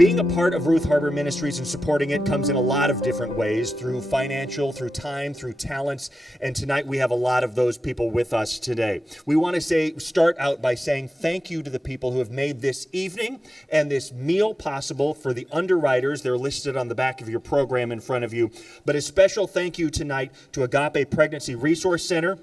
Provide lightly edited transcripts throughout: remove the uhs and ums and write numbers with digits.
Being a part of Ruth Harbor Ministries and supporting it comes in a lot of different ways, through financial, through time, through talents, and tonight we have a lot of those people with us today. We want to start out by saying thank you to the people who have made this evening and this meal possible. For the underwriters, they're listed on the back of your program in front of you, but a special thank you tonight to Agape Pregnancy Resource Center,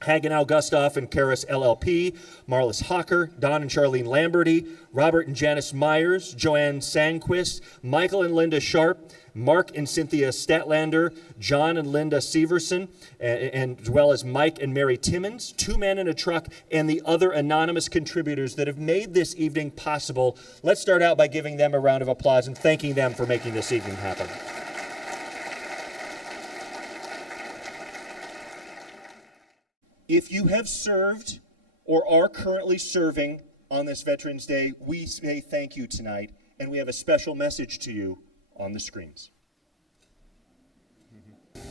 Hagenau Gustav and Karis LLP, Marlis Hawker, Don and Charlene Lamberty, Robert and Janice Myers, Joanne Sandquist, Michael and Linda Sharp, Mark and Cynthia Statlander, John and Linda Severson, and as well as Mike and Mary Timmons, Two Men in a Truck, and the other anonymous contributors that have made this evening possible. Let's start out by giving them a round of applause and thanking them for making this evening happen. If you have served or are currently serving on this Veterans Day, we say thank you tonight, and we have a special message to you on the screens.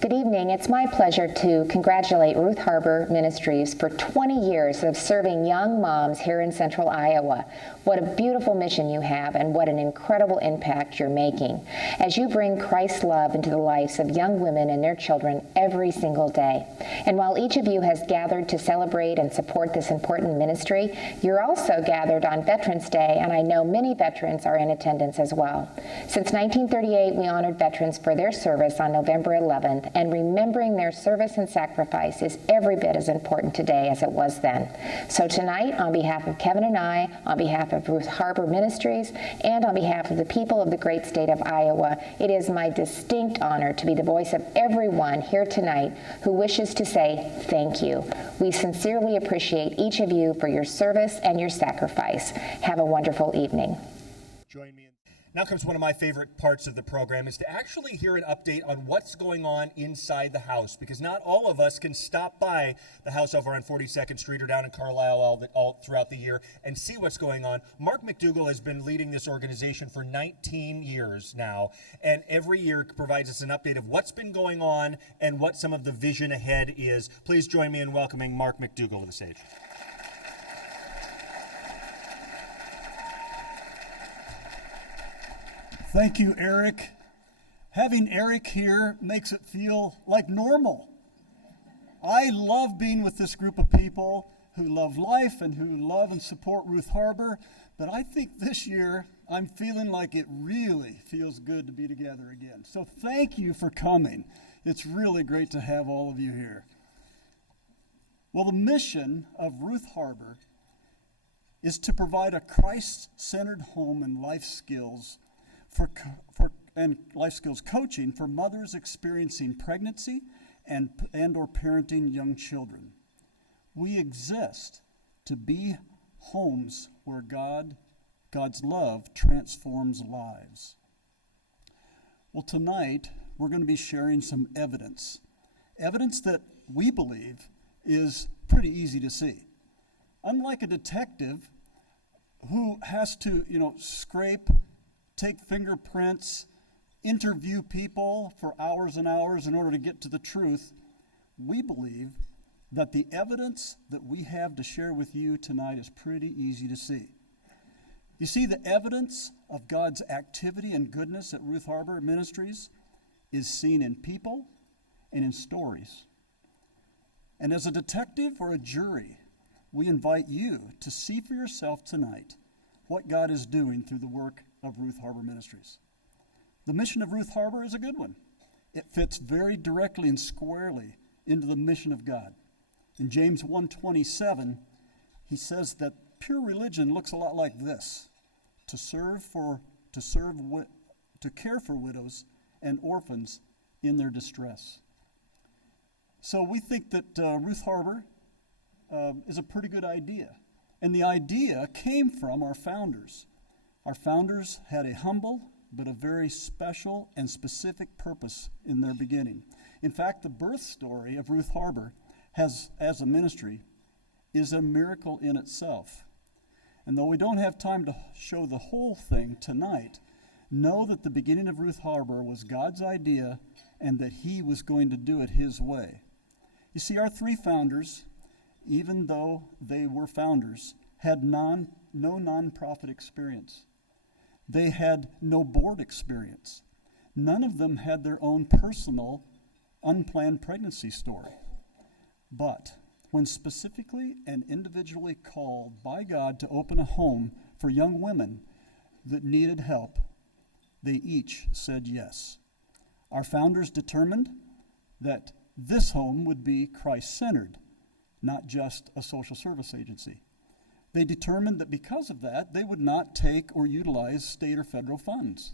Good evening. It's my pleasure to congratulate Ruth Harbor Ministries for 20 years of serving young moms here in Central Iowa. What a beautiful mission you have, and what an incredible impact you're making as you bring Christ's love into the lives of young women and their children every single day. And while each of you has gathered to celebrate and support this important ministry, you're also gathered on Veterans Day, and I know many veterans are in attendance as well. Since 1938, we honored veterans for their service on November 11th, and remembering their service and sacrifice is every bit as important today as it was then. So tonight, on behalf of Kevin and I, on behalf of Ruth Harbor Ministries, and on behalf of the people of the great state of Iowa, it is my distinct honor to be the voice of everyone here tonight who wishes to say thank you. We sincerely appreciate each of you for your service and your sacrifice. Have a wonderful evening. Join me. Now comes one of my favorite parts of the program, is to actually hear an update on what's going on inside the house, because not all of us can stop by the house over on 42nd Street or down in Carlisle all throughout the year and see what's going on. Mark McDougall has been leading this organization for 19 years now, and every year provides us an update of what's been going on and what some of the vision ahead is. Please join me in welcoming Mark McDougall to the stage. Thank you, Eric. Having Eric here makes it feel like normal. I love being with this group of people who love life and who love and support Ruth Harbor, but I think this year I'm feeling like it really feels good to be together again. So thank you for coming. It's really great to have all of you here. Well, the mission of Ruth Harbor is to provide a Christ-centered home and life skills and life skills coaching for mothers experiencing pregnancy and or parenting young children. We exist to be homes where God's love transforms lives. Well, tonight we're going to be sharing some evidence that we believe is pretty easy to see. Unlike a detective who has to, scrape, take fingerprints, interview people for hours and hours in order to get to the truth, we believe that the evidence that we have to share with you tonight is pretty easy to see. You see, the evidence of God's activity and goodness at Ruth Harbor Ministries is seen in people and in stories. And as a detective or a jury, we invite you to see for yourself tonight what God is doing through the work of Ruth Harbor Ministries. The mission of Ruth Harbor is a good one. It fits very directly and squarely into the mission of God. In James 1:27, he says that pure religion looks a lot like this: to care for widows and orphans in their distress. So we think that Ruth Harbor is a pretty good idea. And the idea came from our founders. Our founders had a humble but a very special and specific purpose in their beginning. In fact, the birth story of Ruth Harbor as a ministry is a miracle in itself. And though we don't have time to show the whole thing tonight, know that the beginning of Ruth Harbor was God's idea and that he was going to do it his way. You see, our three founders, even though they were founders, had no nonprofit experience. They had no board experience. None of them had their own personal unplanned pregnancy story. But when specifically and individually called by God to open a home for young women that needed help, they each said yes. Our founders determined that this home would be Christ-centered, not just a social service agency. They determined that because of that, they would not take or utilize state or federal funds.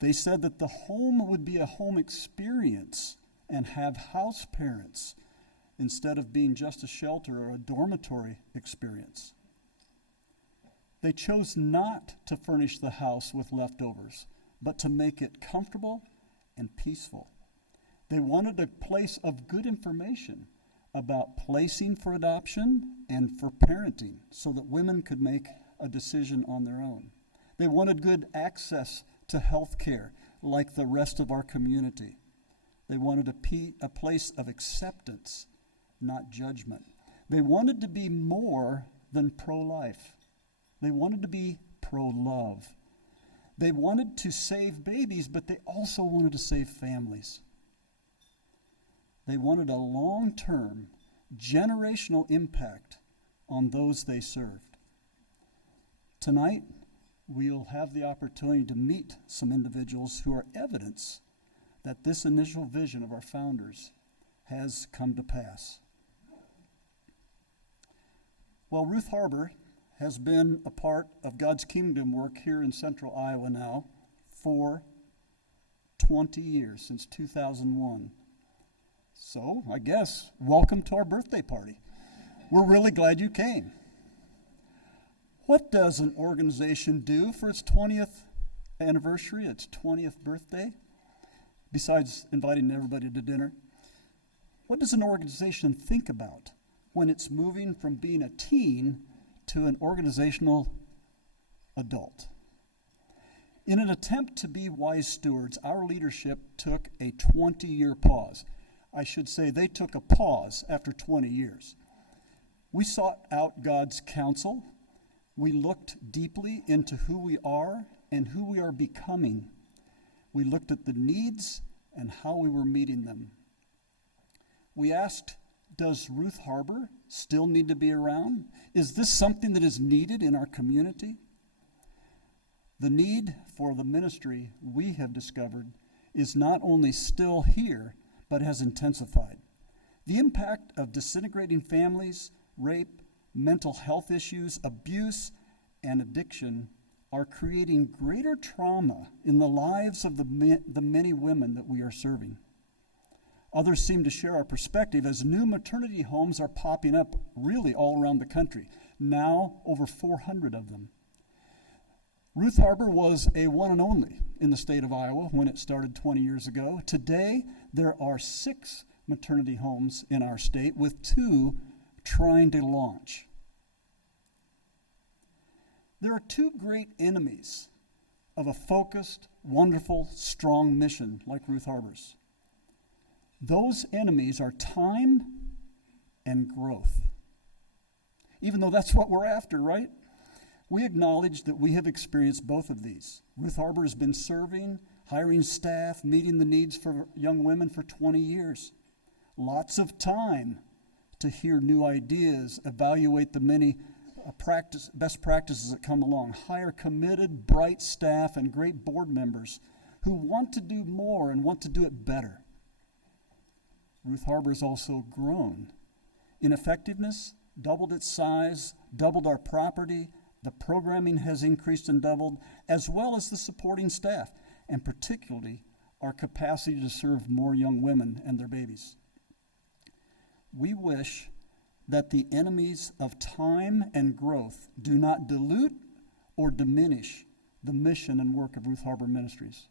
They said that the home would be a home experience and have house parents instead of being just a shelter or a dormitory experience. They chose not to furnish the house with leftovers, but to make it comfortable and peaceful. They wanted a place of good information about placing for adoption and for parenting so that women could make a decision on their own. They wanted good access to health care like the rest of our community. They wanted a place of acceptance, not judgment. They wanted to be more than pro-life. They wanted to be pro-love. They wanted to save babies, but they also wanted to save families. They wanted a long-term, generational impact on those they served. Tonight, we'll have the opportunity to meet some individuals who are evidence that this initial vision of our founders has come to pass. Well, Ruth Harbor has been a part of God's kingdom work here in central Iowa now for 20 years, since 2001. So, I guess, welcome to our birthday party. We're really glad you came. What does an organization do for its 20th anniversary, its 20th birthday, besides inviting everybody to dinner? What does an organization think about when it's moving from being a teen to an organizational adult? In an attempt to be wise stewards, our leadership took a 20-year pause. I should say they took a pause after 20 years. We sought out God's counsel. We looked deeply into who we are and who we are becoming. We looked at the needs and how we were meeting them. We asked, does Ruth Harbor still need to be around? Is this something that is needed in our community? The need for the ministry, we have discovered, is not only still here, but has intensified. The impact of disintegrating families, rape, mental health issues, abuse, and addiction are creating greater trauma in the lives of the many women that we are serving. Others seem to share our perspective as new maternity homes are popping up really all around the country. Now, over 400 of them. Ruth Harbor was a one and only in the state of Iowa when it started 20 years ago. Today, there are 6 maternity homes in our state, with 2 trying to launch. There are 2 great enemies of a focused, wonderful, strong mission like Ruth Harbor's. Those enemies are time and growth. Even though that's what we're after, right? We acknowledge that we have experienced both of these. Ruth Harbor has been serving, hiring staff, meeting the needs for young women for 20 years. Lots of time to hear new ideas, evaluate the many best practices that come along, hire committed, bright staff and great board members who want to do more and want to do it better. Ruth Harbor has also grown in effectiveness, doubled its size, doubled our property. The programming has increased and doubled, as well as the supporting staff, and particularly our capacity to serve more young women and their babies. We wish that the enemies of time and growth do not dilute or diminish the mission and work of Ruth Harbor Ministries.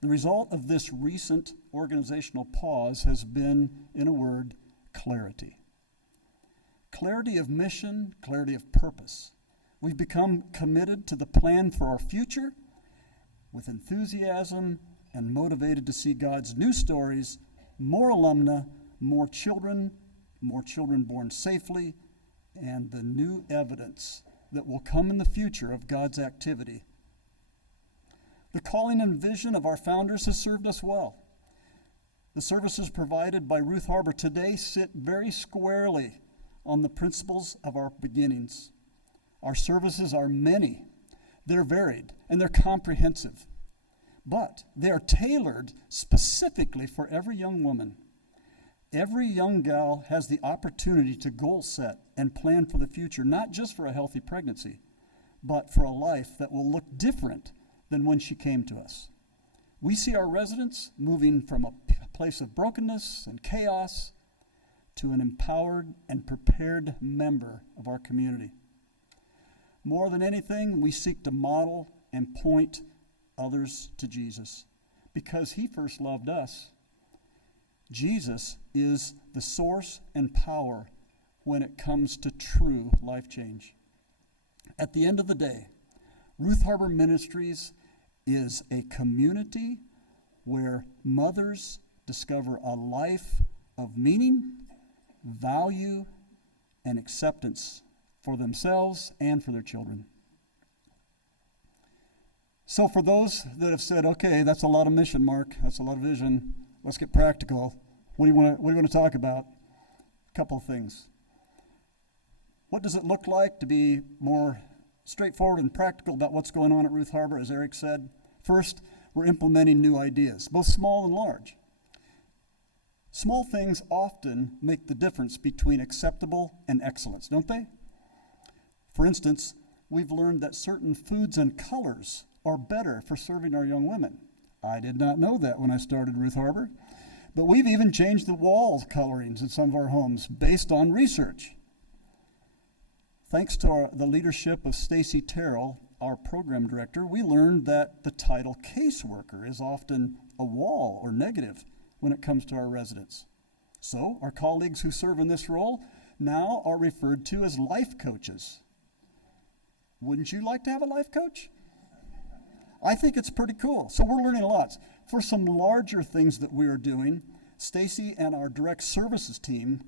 The result of this recent organizational pause has been, in a word, clarity. Clarity of mission, clarity of purpose. We've become committed to the plan for our future with enthusiasm and motivated to see God's new stories, more alumna, more children born safely, and the new evidence that will come in the future of God's activity. The calling and vision of our founders has served us well. The services provided by Ruth Harbor today sit very squarely on the principles of our beginnings. Our services are many, they're varied, and they're comprehensive. But they are tailored specifically for every young woman. Every young gal has the opportunity to goal set and plan for the future, not just for a healthy pregnancy, but for a life that will look different than when she came to us. We see our residents moving from a place of brokenness and chaos to an empowered and prepared member of our community. More than anything, we seek to model and point others to Jesus because he first loved us. Jesus is the source and power when it comes to true life change. At the end of the day, Ruth Harbor Ministries is a community where mothers discover a life of meaning, value, and acceptance for themselves and for their children. So for those that have said, okay, that's a lot of mission, Mark, that's a lot of vision, let's get practical. What do you want to talk about? A couple of things. What does it look like to be more straightforward and practical about what's going on at Ruth Harbor, as Eric said? First, we're implementing new ideas, both small and large. Small things often make the difference between acceptable and excellence, don't they? For instance, we've learned that certain foods and colors are better for serving our young women. I did not know that when I started Ruth Harbor, but we've even changed the wall colorings in some of our homes based on research. Thanks to the leadership of Stacy Terrell, our program director, we learned that the title caseworker is often a wall or negative when it comes to our residents. So our colleagues who serve in this role now are referred to as life coaches. Wouldn't you like to have a life coach? I think it's pretty cool. So we're learning lots. For some larger things that we are doing, Stacy and our direct services team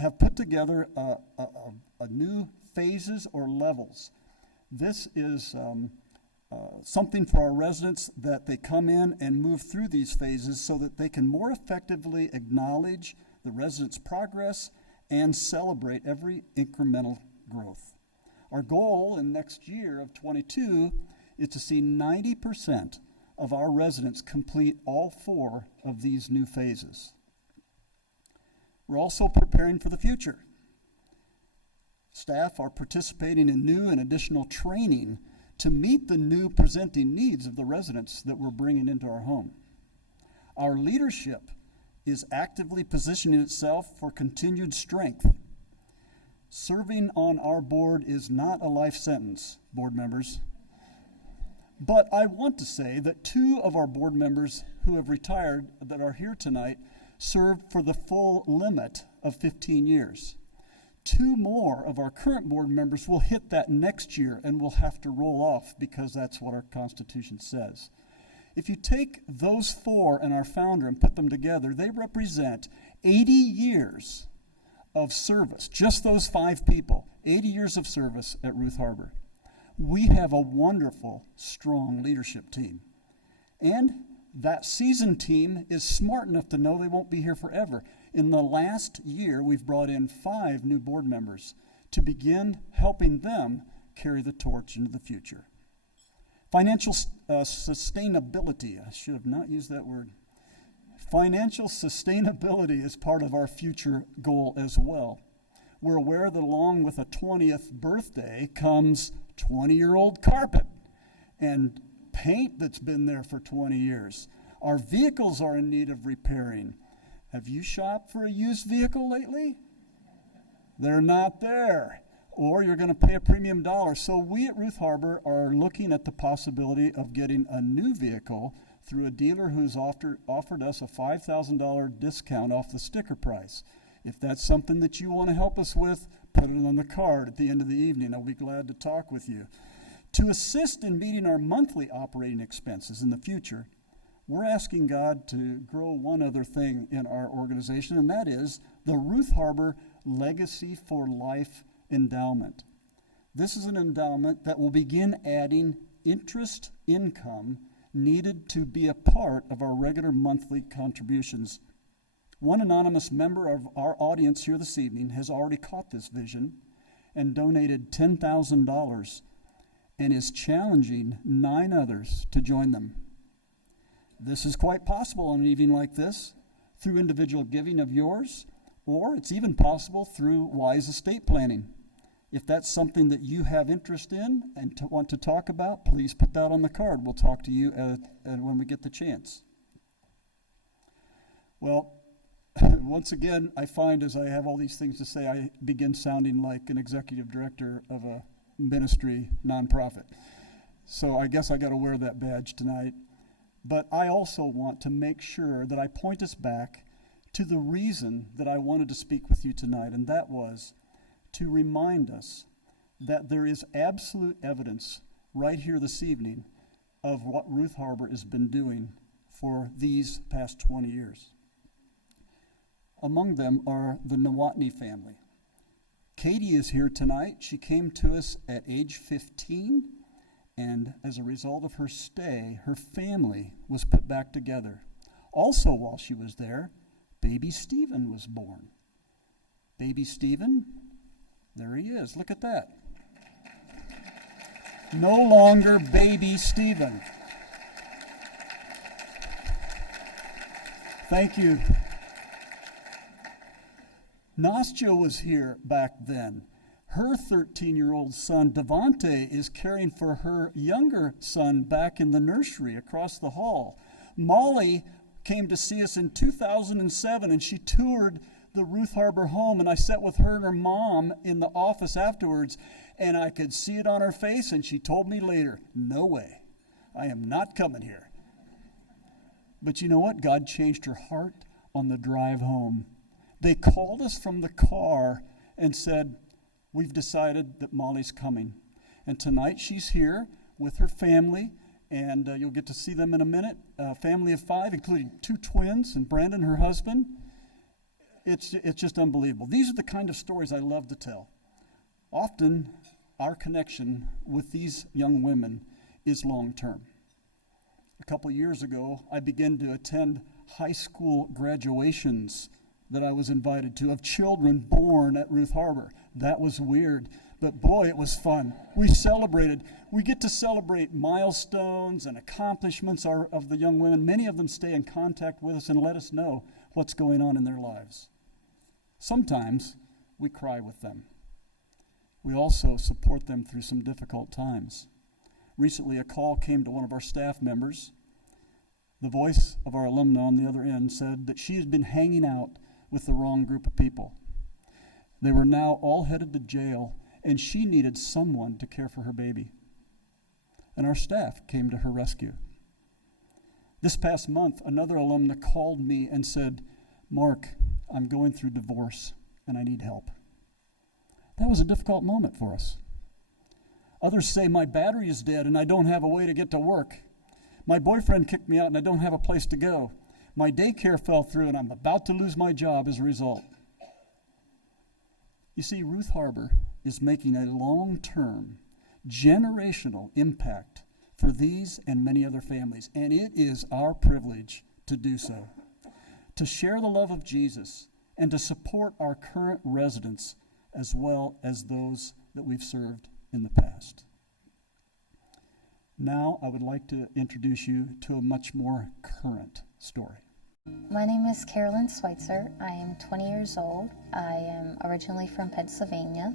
have put together a new phases or levels. This is something for our residents that they come in and move through these phases so that they can more effectively acknowledge the residents' progress and celebrate every incremental growth. Our goal in next year of 22 is to see 90% of our residents complete all 4 of these new phases. We're also preparing for the future. Staff are participating in new and additional training to meet the new presenting needs of the residents that we're bringing into our home. Our leadership is actively positioning itself for continued strength. Serving on our board is not a life sentence, board members. But I want to say that 2 of our board members who have retired that are here tonight served for the full limit of 15 years. 2 more of our current board members will hit that next year and will have to roll off because that's what our Constitution says. If you take those 4 and our founder and put them together, they represent 80 years of service. Just those 5 people, 80 years of service at Ruth Harbor. We have a wonderful, strong leadership team. And that seasoned team is smart enough to know they won't be here forever. In the last year, we've brought in 5 new board members to begin helping them carry the torch into the future. Financial sustainability. I should have not used that word. Financial sustainability is part of our future goal as well. We're aware that along with a 20th birthday comes 20-year-old carpet and paint that's been there for 20 years. Our vehicles are in need of repairing. Have you shopped for a used vehicle lately? They're not there. Or you're going to pay a premium dollar. So we at Ruth Harbor are looking at the possibility of getting a new vehicle through a dealer who's offered us a $5,000 discount off the sticker price. If that's something that you want to help us with, put it on the card at the end of the evening. I'll be glad to talk with you. To assist in meeting our monthly operating expenses in the future, we're asking God to grow one other thing in our organization, and that is the Ruth Harbor Legacy for Life Endowment. This is an endowment that will begin adding interest income needed to be a part of our regular monthly contributions. One anonymous member of our audience here this evening has already caught this vision and donated $10,000 and is challenging 9 others to join them. This is quite possible on an evening like this through individual giving of yours, or it's even possible through wise estate planning. If that's something that you have interest in and want to talk about, please put that on the card. We'll talk to you when we get the chance. Well, once again, I find as I have all these things to say, I begin sounding like an executive director of a ministry nonprofit. So I guess I got to wear that badge tonight. But I also want to make sure that I point us back to the reason that I wanted to speak with you tonight, and that was to remind us that there is absolute evidence right here this evening of what Ruth Harbor has been doing for these past 20 years. Among them are the Nowotny family. Katie is here tonight. She came to us at age 15, and as a result of her stay, her family was put back together. Also, while she was there, baby Stephen was born. Baby Stephen, there he is. Look at that. No longer baby Stephen. Thank you. Nastya was here back then. Her 13-year-old son, Devante, is caring for her younger son back in the nursery across the hall. Molly came to see us in 2007, and she toured the Ruth Harbor home, and I sat with her and her mom in the office afterwards, and I could see it on her face, and she told me later, no way, I am not coming here. But you know what? God changed her heart on the drive home. They called us from the car and said, we've decided that Molly's coming. And tonight she's here with her family, and you'll get to see them in a minute. A family of 5, including 2 twins and Brandon, her husband. It's just unbelievable. These are the kind of stories I love to tell. Often, our connection with these young women is long-term. A couple years ago, I began to attend high school graduations that I was invited to of children born at Ruth Harbor. That was weird, but boy, it was fun. We celebrated. We get to celebrate milestones and accomplishments of the young women. Many of them stay in contact with us and let us know what's going on in their lives. Sometimes we cry with them. We also support them through some difficult times. Recently, a call came to one of our staff members. The voice of our alumna on the other end said that she had been hanging out with the wrong group of people. They were now all headed to jail, and she needed someone to care for her baby. And our staff came to her rescue. This past month, another alumna called me and said, Mark, I'm going through divorce, and I need help. That was a difficult moment for us. Others say, my battery is dead, and I don't have a way to get to work. My boyfriend kicked me out, and I don't have a place to go. My daycare fell through, and I'm about to lose my job as a result. You see, Ruth Harbor is making a long-term, generational impact for these and many other families, and it is our privilege to do so, to share the love of Jesus and to support our current residents as well as those that we've served in the past. Now, I would like to introduce you to a much more current story. My name is Carolyn Switzer. I am 20 years old. I am originally from Pennsylvania,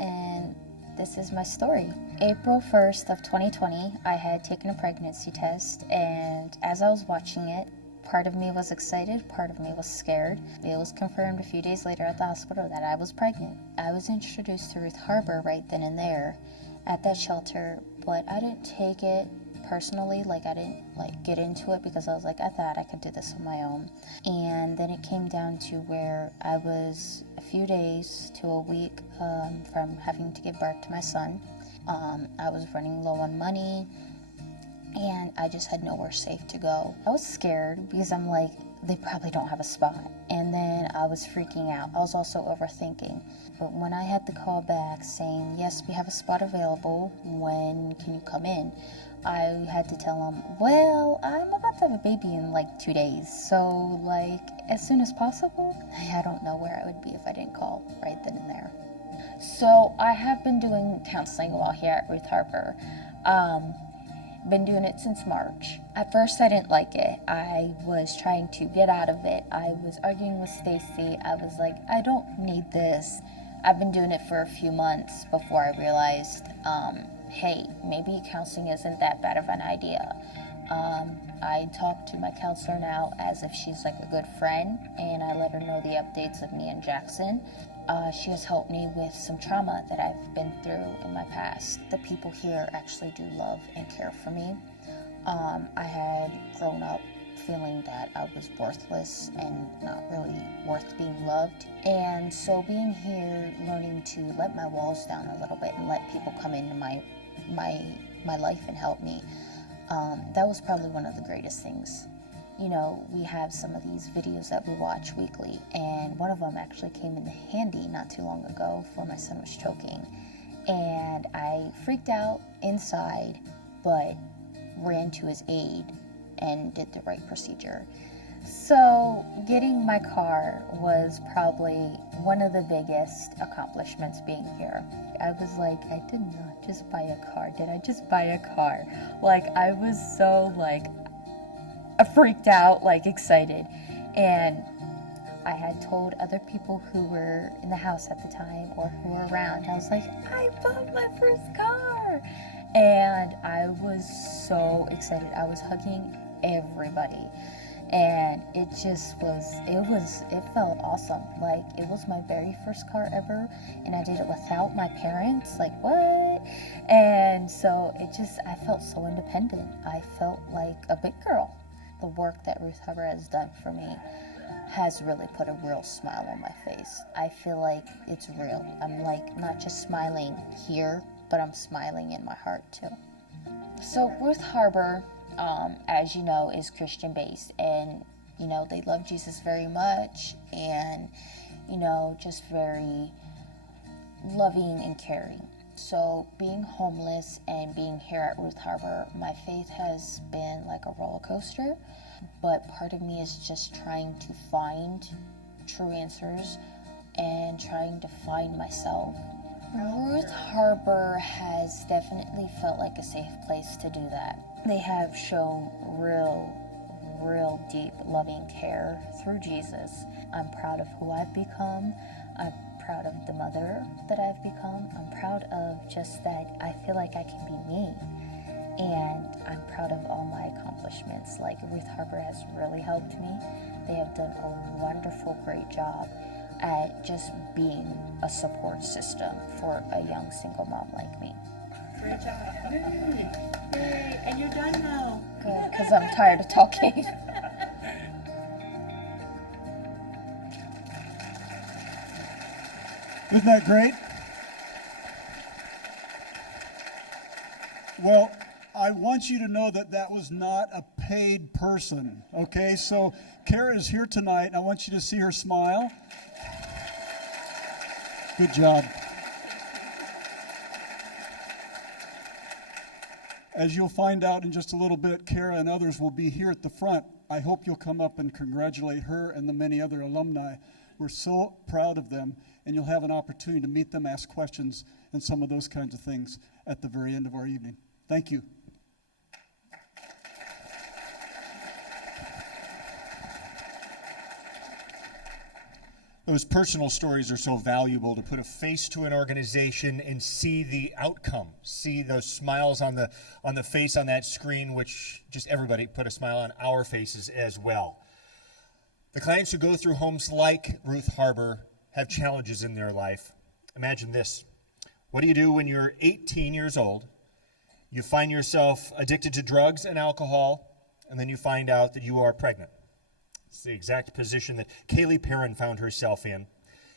and this is my story. April 1st of 2020, I had taken a pregnancy test, and as I was watching it, part of me was excited, part of me was scared. It was confirmed a few days later at the hospital that I was pregnant. I was introduced to Ruth Harbor right then and there at that shelter, but I didn't take it personally. I didn't get into it because I was like, I thought I could do this on my own. And then it came down to where I was a few days to a week from having to give birth to my son. I was running low on money, and I just had nowhere safe to go. I was scared because I'm like, they probably don't have a spot. And then I was freaking out. I was also overthinking. But when I had the call back saying, yes, we have a spot available, when can you come in? I had to tell them, well, I'm about to have a baby in like 2 days. So like as soon as possible. I don't know where I would be if I didn't call right then and there. So I have been doing counseling while here at Ruth Harbor. Been doing it since March. At first I didn't like it. I was trying to get out of it. I was arguing with Stacy. I was like, I don't need this. I've been doing it for a few months before I realized, hey, maybe counseling isn't that bad of an idea. I talk to my counselor now as if she's like a good friend, and I let her know the updates of me and Jackson. She has helped me with some trauma that I've been through in my past. The people here actually do love and care for me. I had grown up feeling that I was worthless and not really worth being loved. And so being here, learning to let my walls down a little bit and let people come into my life and help me, that was probably one of the greatest things. You know, we have some of these videos that we watch weekly, and one of them actually came in handy not too long ago for my son was choking. And I freaked out inside, but ran to his aid and did the right procedure. So getting my car was probably one of the biggest accomplishments being here. I was like, I did not just buy a car. Did I just buy a car? Like, I was so freaked out, excited. And I had told other people who were in the house at the time or who were around, I was like, I bought my first car. And I was so excited. I was hugging everybody. And it felt awesome. Like, it was my very first car ever, and I did it without my parents. Like, what? And so I felt so independent. I felt like a big girl. The work that Ruth Harbor has done for me has really put a real smile on my face. I feel like it's real. I'm not just smiling here, but I'm smiling in my heart too. So Ruth Harbor, as you know, is Christian based, and they love Jesus very much, and just very loving and caring. So being homeless and being here at Ruth Harbor, my faith has been like a roller coaster, but part of me is just trying to find true answers and trying to find myself. Ruth Harbor has definitely felt like a safe place to do that. They have shown real deep loving care through Jesus. I'm proud of who I've become. I'm proud of the mother that I've become. I'm proud of just that I feel like I can be me. And I'm proud of all my accomplishments. Like, Ruth Harbor has really helped me. They have done a wonderful, great job at just being a support system for a young single mom like me. Great job. Yay. And you're done now. Good, because I'm tired of talking. Isn't that great? Well, I want you to know that that was not a paid person, okay? So Kara is here tonight, and I want you to see her smile. Good job. As you'll find out in just a little bit, Kara and others will be here at the front. I hope you'll come up and congratulate her and the many other alumni. We're so proud of them, and you'll have an opportunity to meet them, ask questions, and some of those kinds of things at the very end of our evening. Thank you. Those personal stories are so valuable, to put a face to an organization and see the outcome, see those smiles on the face on that screen, which just everybody put a smile on our faces as well. The clients who go through homes like Ruth Harbor have challenges in their life. Imagine this. What do you do when you're 18 years old? You find yourself addicted to drugs and alcohol, and then you find out that you are pregnant. It's the exact position that Kailee Perrin found herself in.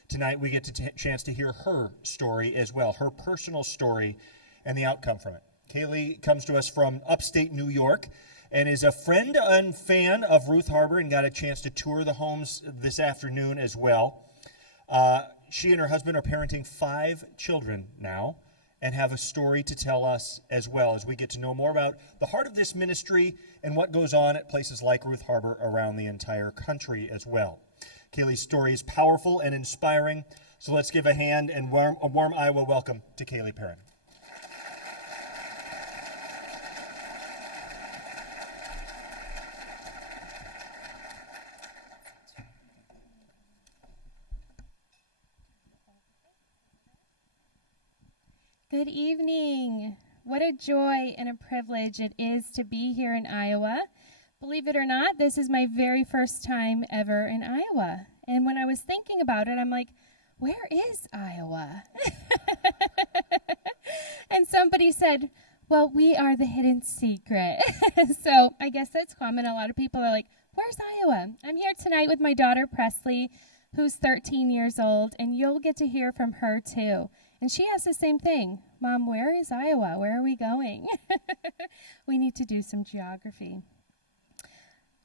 Tonight we get a chance to hear her story as well, her personal story and the outcome from it. Kailee comes to us from upstate New York, and is a friend and fan of Ruth Harbor and got a chance to tour the homes this afternoon as well. She and her husband are parenting 5 children now and have a story to tell us as well as we get to know more about the heart of this ministry and what goes on at places like Ruth Harbor around the entire country as well. Kailee's story is powerful and inspiring, so let's give a hand and a warm Iowa welcome to Kailee Perrin. Good evening. What a joy and a privilege it is to be here in Iowa. Believe it or not, this is my very first time ever in Iowa. And when I was thinking about it, I'm like, where is Iowa? And somebody said, well, we are the hidden secret. So I guess that's common. A lot of people are like, where's Iowa? I'm here tonight with my daughter, Preslee, who's 13 years old, and you'll get to hear from her too. And she has the same thing. Mom, where is Iowa? Where are we going? We need to do some geography.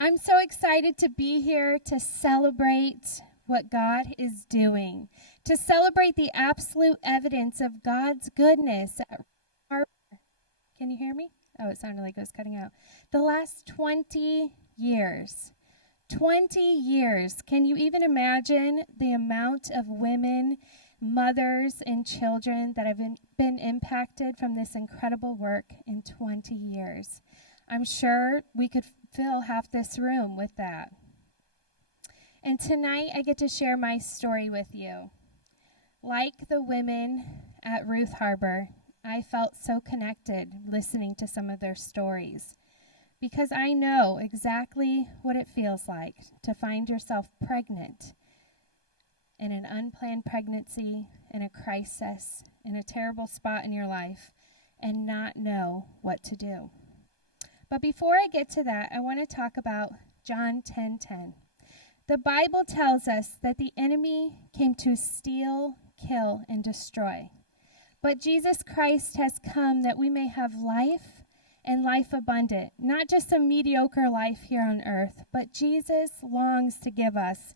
I'm so excited to be here to celebrate what God is doing, to celebrate the absolute evidence of God's goodness. Can you hear me? Oh, it sounded like it was cutting out. The last 20 years. 20 years. Can you even imagine the amount of women, mothers, and children that have been impacted from this incredible work in 20 years? I'm sure we could fill half this room with that. And tonight I get to share my story with you. Like the women at Ruth Harbor, I felt so connected listening to some of their stories because I know exactly what it feels like to find yourself pregnant in an unplanned pregnancy, in a crisis, in a terrible spot in your life, and not know what to do. But before I get to that, I want to talk about John 10:10. The Bible tells us that the enemy came to steal, kill, and destroy. But Jesus Christ has come that we may have life and life abundant, not just a mediocre life here on earth, but Jesus longs to give us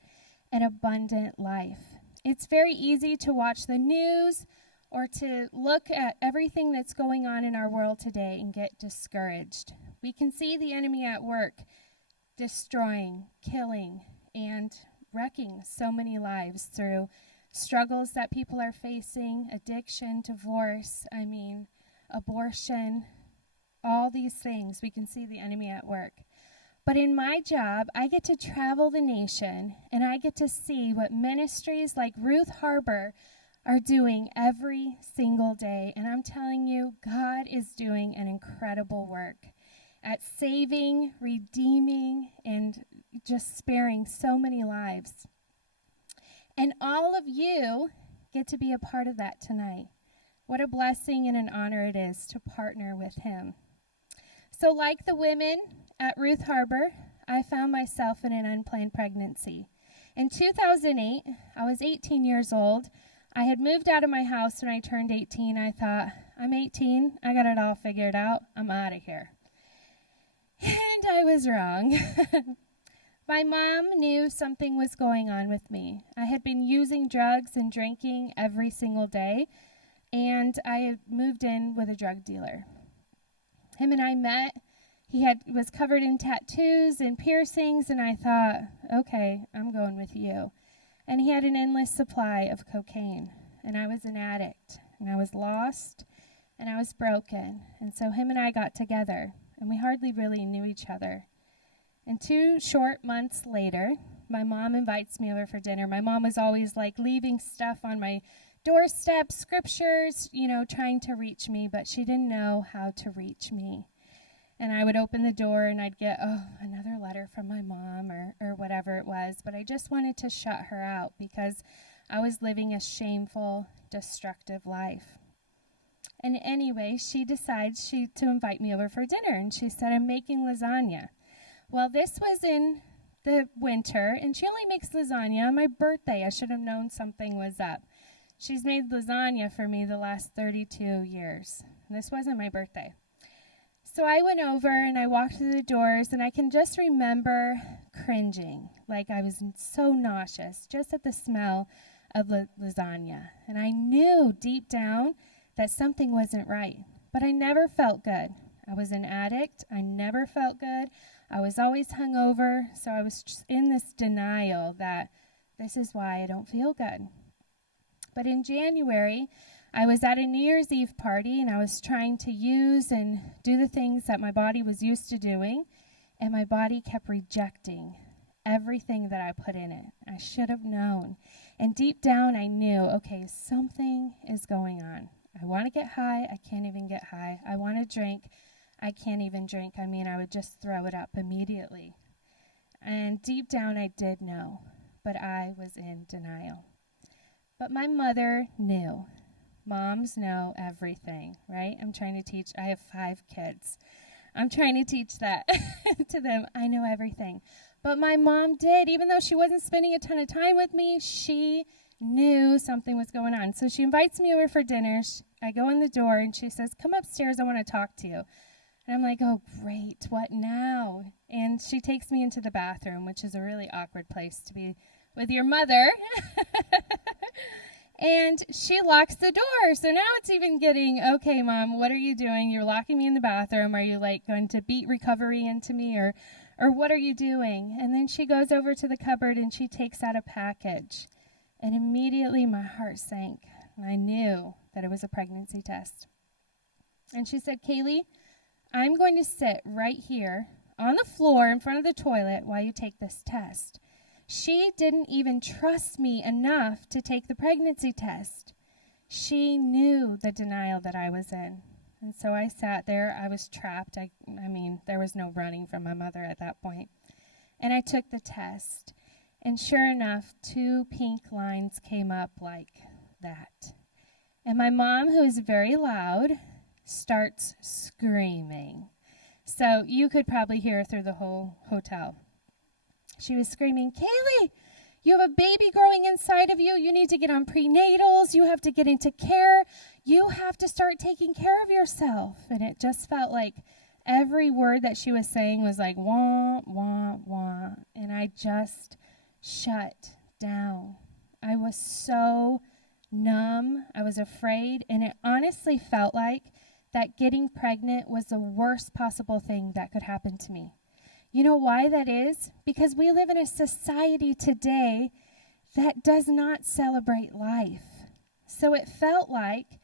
an abundant life. It's very easy to watch the news or to look at everything that's going on in our world today and get discouraged. We can see the enemy at work, destroying, killing, and wrecking so many lives through struggles that people are facing, addiction, divorce, abortion, all these things. We can see the enemy at work. But in my job, I get to travel the nation, and I get to see what ministries like Ruth Harbor are doing every single day. And I'm telling you, God is doing an incredible work at saving, redeeming, and just sparing so many lives. And all of you get to be a part of that tonight. What a blessing and an honor it is to partner with him. So like the women at Ruth Harbor, I found myself in an unplanned pregnancy. In 2008, I was 18 years old. I had moved out of my house when I turned 18. I thought, I'm 18, I got it all figured out, I'm out of here. And I was wrong. My mom knew something was going on with me. I had been using drugs and drinking every single day, and I had moved in with a drug dealer. Him and I met. He was covered in tattoos and piercings, and I thought, okay, I'm going with you. And he had an endless supply of cocaine, and I was an addict, and I was lost, and I was broken. And so him and I got together, and we hardly really knew each other. And 2 short months later, my mom invites me over for dinner. My mom was always leaving stuff on my doorstep, scriptures, trying to reach me, but she didn't know how to reach me. And I would open the door and I'd get, another letter from my mom or whatever it was. But I just wanted to shut her out because I was living a shameful, destructive life. And anyway, she decides to invite me over for dinner. And she said, I'm making lasagna. Well, this was in the winter, and she only makes lasagna on my birthday. I should have known something was up. She's made lasagna for me the last 32 years. This wasn't my birthday. So I went over and I walked through the doors, and I can just remember cringing, like I was so nauseous just at the smell of lasagna. And I knew deep down that something wasn't right, but I never felt good. I was an addict. I never felt good. I was always hungover, so I was just in this denial that this is why I don't feel good. But in January, I was at a New Year's Eve party, and I was trying to use and do the things that my body was used to doing, and my body kept rejecting everything that I put in it. I should have known. And deep down, I knew, okay, something is going on. I want to get high. I can't even get high. I want to drink. I can't even drink. I mean, I would just throw it up immediately. And deep down, I did know, but I was in denial. But my mother knew. Moms know everything, right? I have 5 kids. I'm trying to teach that to them. I know everything. But my mom did. Even though she wasn't spending a ton of time with me, she knew something was going on. So she invites me over for dinner. I go in the door, and she says, "Come upstairs, I want to talk to you." And I'm like, oh, great, what now? And she takes me into the bathroom, which is a really awkward place to be with your mother. And she locks the door. So now it's even getting, okay, Mom, what are you doing? You're locking me in the bathroom. Are you like going to beat recovery into me, or what are you doing? And then she goes over to the cupboard and she takes out a package. And immediately my heart sank. And I knew that it was a pregnancy test. And she said, "Kailee, I'm going to sit right here on the floor in front of the toilet while you take this test." She didn't even trust me enough to take the pregnancy test. She knew the denial that I was in. And so I sat there. I was trapped. I mean, there was no running from my mother at that point. And I took the test. And sure enough, 2 pink lines came up like that. And my mom, who is very loud, starts screaming. So you could probably hear her through the whole hotel. She was screaming, "Kailee, you have a baby growing inside of you. You need to get on prenatals. You have to get into care. You have to start taking care of yourself." And it just felt like every word that she was saying was like, wah, wah, wah. And I just shut down. I was so numb. I was afraid. And it honestly felt like that getting pregnant was the worst possible thing that could happen to me. You know why that is? Because we live in a society today that does not celebrate life. So it felt like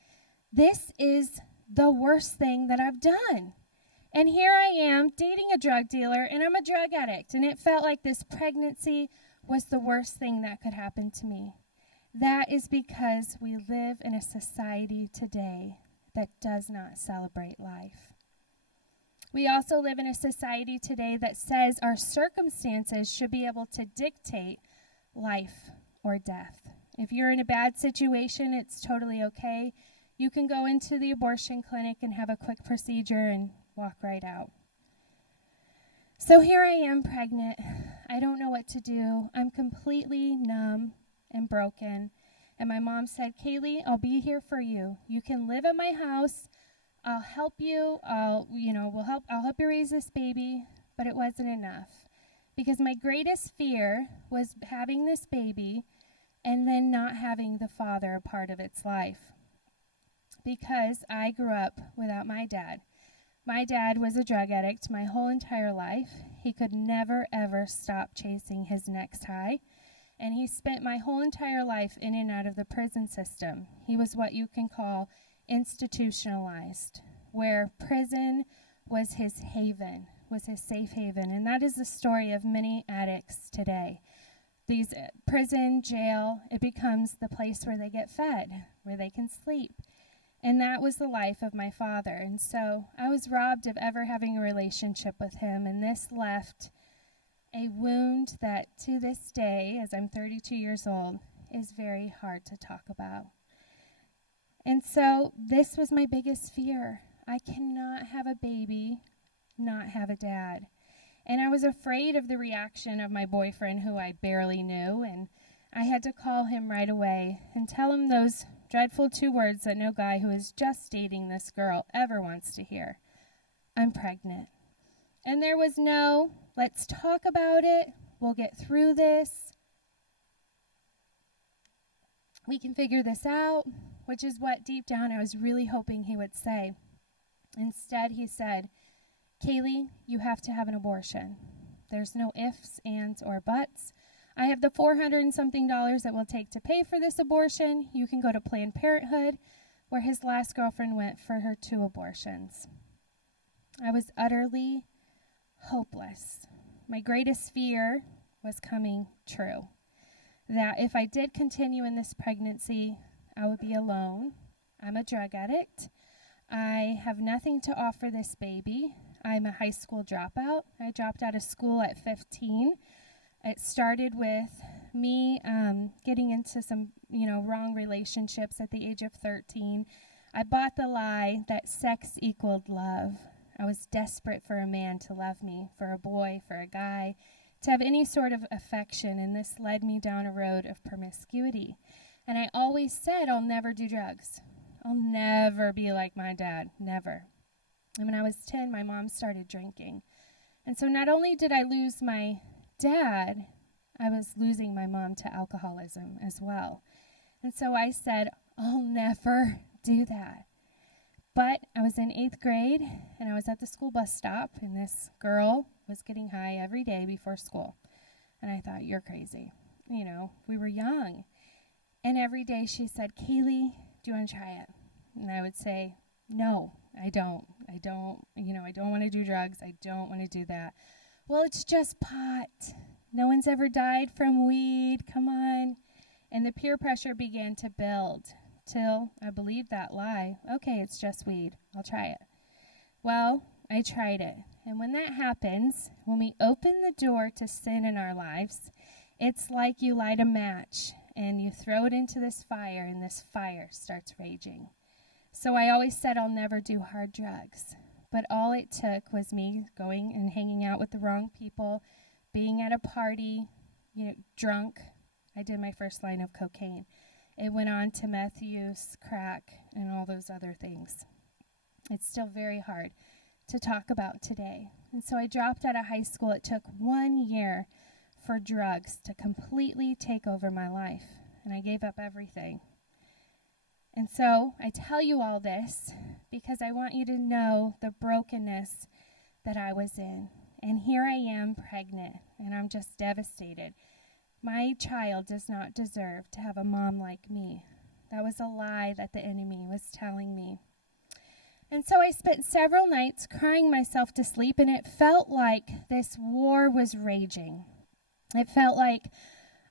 this is the worst thing that I've done. And here I am dating a drug dealer, and I'm a drug addict. And it felt like this pregnancy was the worst thing that could happen to me. That is because we live in a society today that does not celebrate life. We also live in a society today that says our circumstances should be able to dictate life or death. If you're in a bad situation, it's totally okay. You can go into the abortion clinic and have a quick procedure and walk right out. So here I am pregnant. I don't know what to do. I'm completely numb and broken. And my mom said, "Kailee, I'll be here for you. You can live at my house. I'll help you. I'll help you raise this baby." But it wasn't enough, because my greatest fear was having this baby and then not having the father a part of its life. Because I grew up without my dad. My dad was a drug addict my whole entire life. He could never, ever stop chasing his next high. And he spent my whole entire life in and out of the prison system. He was what you can call institutionalized, where prison was his haven, was his safe haven. And that is the story of many addicts today. These prison, jail, it becomes the place where they get fed, where they can sleep. And that was the life of my father. And so I was robbed of ever having a relationship with him. And this left a wound that to this day, as I'm 32 years old, is very hard to talk about. And so this was my biggest fear. I cannot have a baby, not have a dad. And I was afraid of the reaction of my boyfriend, who I barely knew, and I had to call him right away and tell him those dreadful 2 words that no guy who is just dating this girl ever wants to hear. I'm pregnant. And there was no, let's talk about it. We'll get through this. We can figure this out, which is what deep down I was really hoping he would say. Instead, he said, Kailee, you have to have an abortion. There's no ifs, ands, or buts. I have the $400 and something that will take to pay for this abortion. You can go to Planned Parenthood, where his last girlfriend went for her 2 abortions. I was utterly hopeless. My greatest fear was coming true. That if I did continue in this pregnancy, I would be alone. I'm a drug addict. I have nothing to offer this baby. I'm a high school dropout. I dropped out of school at 15. It started with me getting into some, wrong relationships at the age of 13. I bought the lie that sex equaled love. I was desperate for a man to love me, for a boy, for a guy, to have any sort of affection, and this led me down a road of promiscuity. And I always said, I'll never do drugs. I'll never be like my dad, never. And when I was 10, my mom started drinking. And so not only did I lose my dad, I was losing my mom to alcoholism as well. And so I said, I'll never do that. But I was in 8th grade, and I was at the school bus stop, and this girl was getting high every day before school. And I thought, you're crazy. We were young. And every day she said, Kailee, do you want to try it? And I would say, no, I don't. I don't want to do drugs. I don't want to do that. Well, it's just pot. No one's ever died from weed. Come on. And the peer pressure began to build till I believed that lie. Okay, it's just weed. I'll try it. Well, I tried it. And when that happens, when we open the door to sin in our lives, it's like you light a match and you throw it into this fire, and this fire starts raging. So I always said I'll never do hard drugs. But all it took was me going and hanging out with the wrong people, being at a party, drunk. I did my first line of cocaine. It went on to meth use, crack, and all those other things. It's still very hard to talk about today. And so I dropped out of high school. It took 1 year for drugs to completely take over my life, and I gave up everything. And so I tell you all this because I want you to know the brokenness that I was in. And here I am pregnant, and I'm just devastated. My child does not deserve to have a mom like me. That was a lie that the enemy was telling me. And so I spent several nights crying myself to sleep, and it felt like this war was raging. It felt like,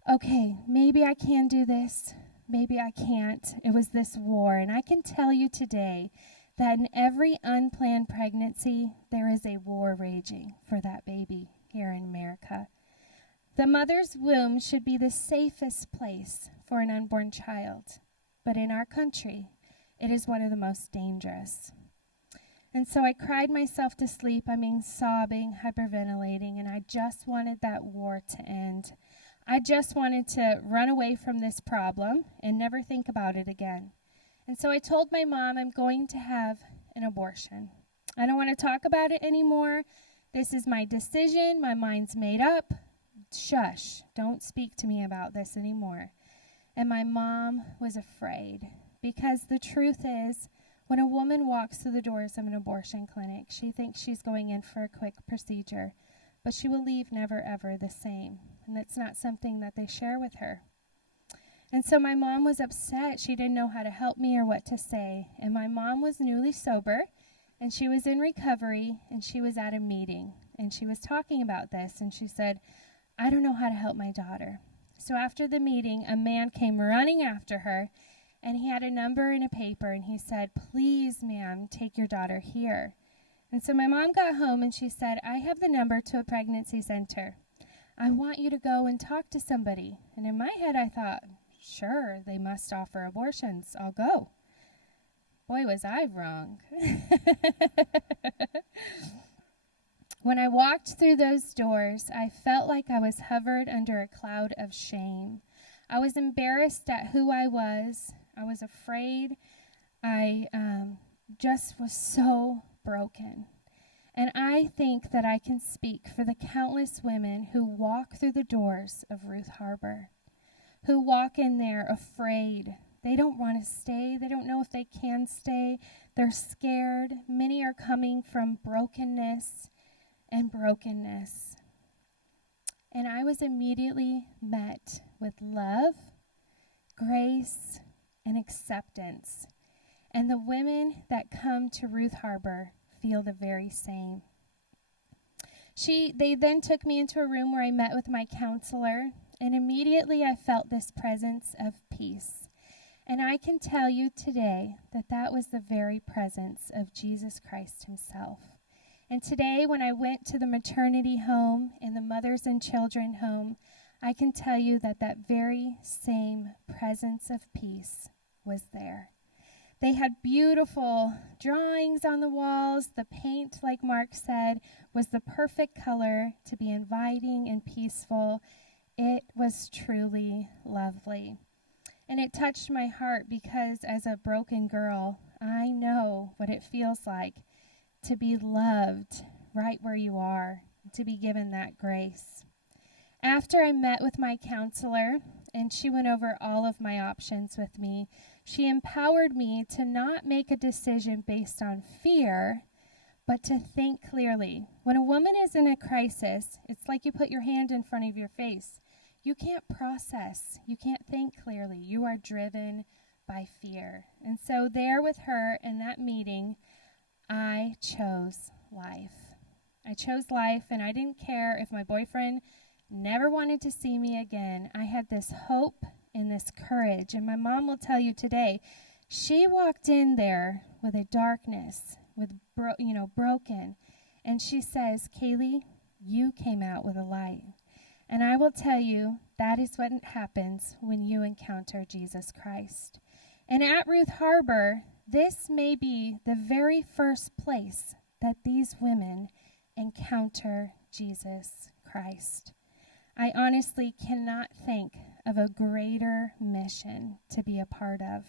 okay, maybe I can do this. Maybe I can't. It was this war. And I can tell you today that in every unplanned pregnancy, there is a war raging for that baby here in America. The mother's womb should be the safest place for an unborn child. But in our country, it is one of the most dangerous. And so I cried myself to sleep. Sobbing, hyperventilating, and I just wanted that war to end. I just wanted to run away from this problem and never think about it again. And so I told my mom I'm going to have an abortion. I don't want to talk about it anymore. This is my decision. My mind's made up. Shush, don't speak to me about this anymore. And my mom was afraid because the truth is, when a woman walks through the doors of an abortion clinic, she thinks she's going in for a quick procedure, but she will leave never ever the same. And that's not something that they share with her. And so my mom was upset. She didn't know how to help me or what to say. And my mom was newly sober, and she was in recovery, and she was at a meeting. And she was talking about this, and she said, I don't know how to help my daughter. So after the meeting, a man came running after her, and he had a number in a paper, and he said, please, ma'am, take your daughter here. And so my mom got home, and she said, I have the number to a pregnancy center. I want you to go and talk to somebody. And in my head, I thought, sure, they must offer abortions. I'll go. Boy, was I wrong. When I walked through those doors, I felt like I was hovered under a cloud of shame. I was embarrassed at who I was. I was afraid. I just was so broken. And I think that I can speak for the countless women who walk through the doors of Ruth Harbor, who walk in there afraid. They don't want to stay. They don't know if they can stay. They're scared. Many are coming from brokenness and brokenness. And I was immediately met with love, grace, and acceptance. And the women that come to Ruth Harbor feel the very same. They then took me into a room where I met with my counselor, and immediately I felt this presence of peace. And I can tell you today that that was the very presence of Jesus Christ himself. And today when I went to the maternity home and the mothers and children home, I can tell you that that very same presence of peace was there. They had beautiful drawings on the walls. The paint, like Mark said, was the perfect color to be inviting and peaceful. It was truly lovely. And it touched my heart because as a broken girl, I know what it feels like to be loved right where you are, to be given that grace. After I met with my counselor, and she went over all of my options with me, she empowered me to not make a decision based on fear, but to think clearly. When a woman is in a crisis, it's like you put your hand in front of your face. You can't process. You can't think clearly. You are driven by fear. And so there with her in that meeting, I chose life. I chose life, and I didn't care if my boyfriend never wanted to see me again. I had this hope and this courage. And my mom will tell you today, she walked in there with a darkness, with broken. And she says, Kailee, you came out with a light. And I will tell you, that is what happens when you encounter Jesus Christ. And at Ruth Harbor, this may be the very first place that these women encounter Jesus Christ. I honestly cannot think of a greater mission to be a part of.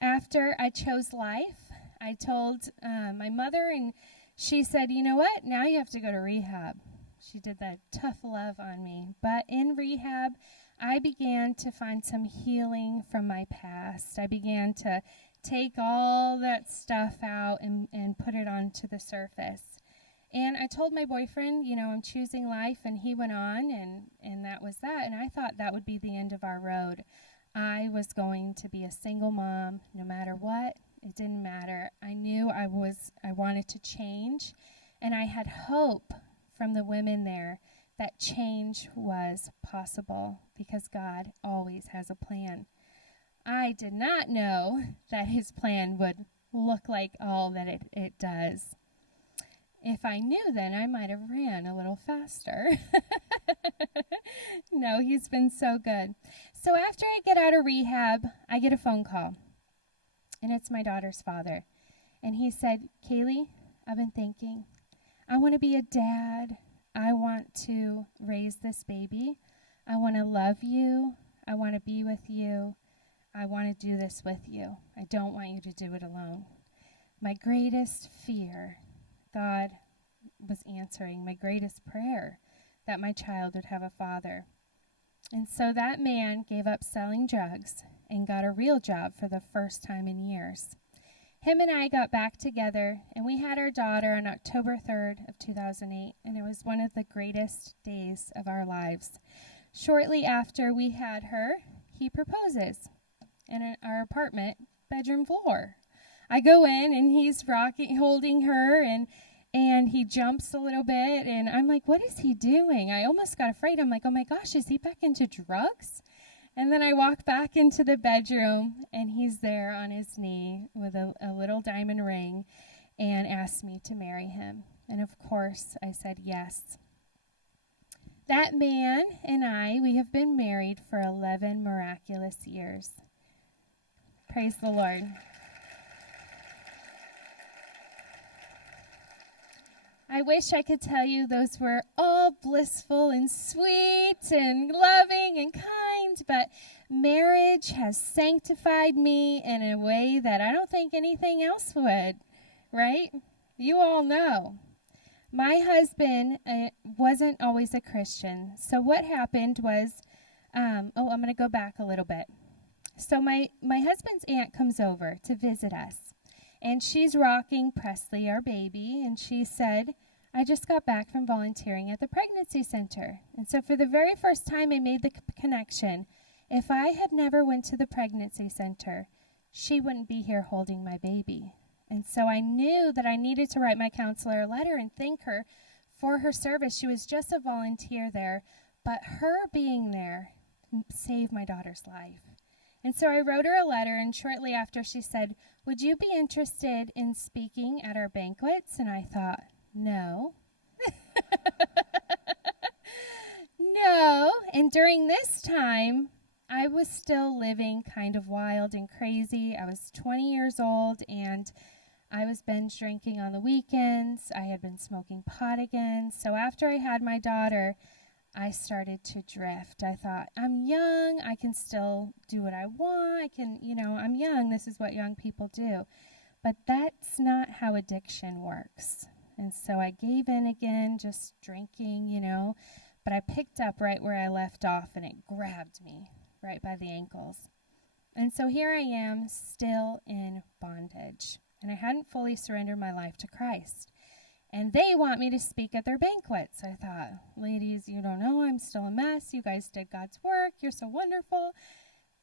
After I chose life, I told my mother, and she said, you know what? Now you have to go to rehab. She did that tough love on me. But in rehab, I began to find some healing from my past. I began to take all that stuff out and put it onto the surface. And I told my boyfriend, I'm choosing life, and he went on, and that was that. And I thought that would be the end of our road. I was going to be a single mom no matter what. It didn't matter. I knew I wanted to change, and I had hope from the women there that change was possible because God always has a plan. I did not know that his plan would look like all that it does. If I knew then, I might have ran a little faster. No, he's been so good. So after I get out of rehab, I get a phone call. And it's my daughter's father. And he said, Kailee, I've been thinking. I want to be a dad. I want to raise this baby. I want to love you. I want to be with you. I want to do this with you. I don't want you to do it alone. My greatest fear, God was answering my greatest prayer, that my child would have a father. And so that man gave up selling drugs and got a real job for the first time in years. Him and I got back together, and we had our daughter on October 3rd of 2008, and it was one of the greatest days of our lives. Shortly after we had her, he proposes in our apartment bedroom floor. I go in, and he's holding her, and he jumps a little bit, and I'm like, what is he doing? I almost got afraid. I'm like, oh my gosh, is he back into drugs? And then I walk back into the bedroom, and he's there on his knee with a little diamond ring and asked me to marry him. And of course, I said yes. That man and I, we have been married for 11 miraculous years. Praise the Lord. I wish I could tell you those were all blissful and sweet and loving and kind, but marriage has sanctified me in a way that I don't think anything else would, right? You all know. My husband wasn't always a Christian. So what happened was, I'm going to go back a little bit. So my husband's aunt comes over to visit us, and she's rocking Preslee, our baby, and she said, I just got back from volunteering at the pregnancy center. And so for the very first time, I made the connection. If I had never went to the pregnancy center, she wouldn't be here holding my baby. And so I knew that I needed to write my counselor a letter and thank her for her service. She was just a volunteer there, but her being there saved my daughter's life. And so I wrote her a letter, and shortly after she said, would you be interested in speaking at our banquets? And I thought, no. No. And during this time, I was still living kind of wild and crazy. I was 20 years old, and I was binge drinking on the weekends. I had been smoking pot again. So after I had my daughter, I started to drift. I thought, I'm young. I can still do what I want. I'm young. This is what young people do. But that's not how addiction works. And so I gave in again, just drinking, But I picked up right where I left off, and it grabbed me right by the ankles. And so here I am, still in bondage. And I hadn't fully surrendered my life to Christ. And they want me to speak at their banquets. I thought, ladies, you don't know, I'm still a mess. You guys did God's work. You're so wonderful.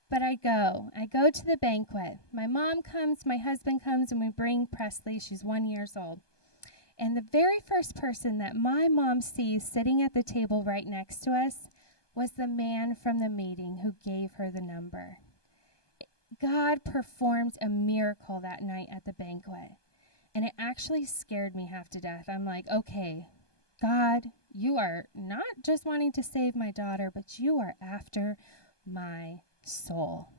But I go to the banquet. My mom comes, my husband comes, and we bring Preslee. She's 1 year old. And the very first person that my mom sees sitting at the table right next to us was the man from the meeting who gave her the number. God performed a miracle that night at the banquet. And it actually scared me half to death. I'm like, okay, God, you are not just wanting to save my daughter, but you are after my soul.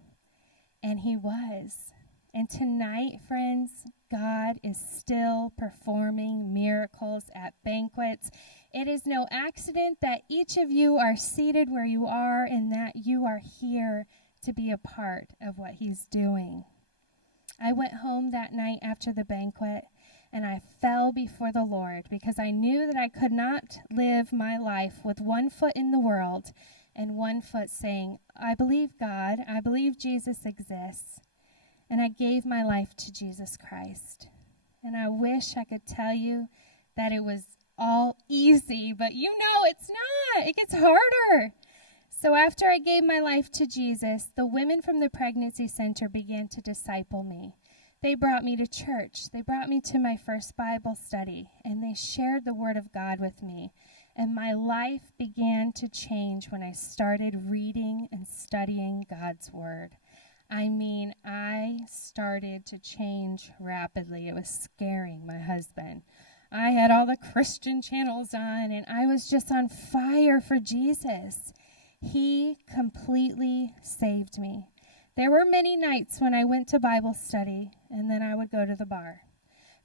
And he was. And tonight, friends, God is still performing miracles at banquets. It is no accident that each of you are seated where you are and that you are here to be a part of what he's doing. I went home that night after the banquet, and I fell before the Lord because I knew that I could not live my life with 1 foot in the world and 1 foot saying, I believe God, I believe Jesus exists, and I gave my life to Jesus Christ. And I wish I could tell you that it was all easy, but it's not. It gets harder. So after I gave my life to Jesus, the women from the pregnancy center began to disciple me. They brought me to church. They brought me to my first Bible study, and they shared the Word of God with me. And my life began to change when I started reading and studying God's Word. I started to change rapidly. It was scaring my husband. I had all the Christian channels on, and I was just on fire for Jesus. He completely saved me. There were many nights when I went to Bible study, and then I would go to the bar